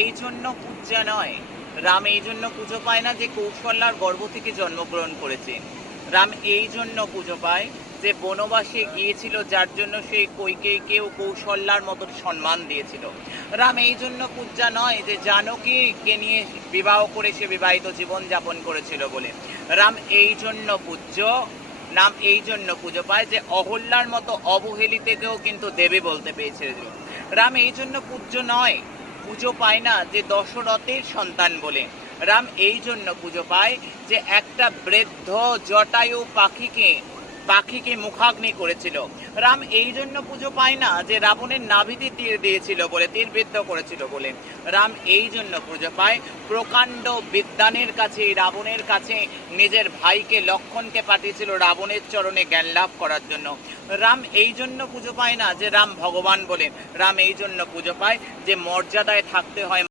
এই জন্য পূজা নয়। রাম এই জন্য পুজো পায় না যে কৌশল্যার গর্ভ থেকে জন্মগ্রহণ করেছে। রাম এই জন্য পুজো পায় যে বনবাসে গিয়েছিল, যার জন্য সে কৈকেয়ীকেও কৌশল্যার মতো সম্মান দিয়েছিল। রাম এই জন্য পূজা নয় যে জানকীকে নিয়ে বিবাহ করে সে বিবাহিত জীবন যাপন করেছিল বলে। রাম এই জন্য পূজ্য, নাম এই জন্য পুজো পায় যে অহল্যার মতো অবহেলিতেকেও কিন্তু দেবী বলতে পেরেছিল। রাম এই জন্য পূজ্য নয়, পুজো পায় না যে দশরথের সন্তান বলে। রাম এই জন্য পুজো পায় যে একটা বৃদ্ধ জটায়ু পাখিকে মুখাগ্নি করেছিল। রাম এই জন্য পুজো পায় না যে রাবণের নাভিতে তীর দিয়েছিল বলে, তীর বিদ্ধ করেছিল বলে। রাম এই জন্য পুজো পায় প্রকাণ্ড বিদ্বানের কাছে, রাবণের কাছে নিজের ভাইকে লক্ষণকে পাঠিয়েছিল রাবণের চরণে জ্ঞান লাভ করার জন্য। রাম এই জন্য পুজো পায় না যে রাম ভগবান বলে। রাম এই জন্য পুজো পায় যে মর্যাদায় থাকতে হয়।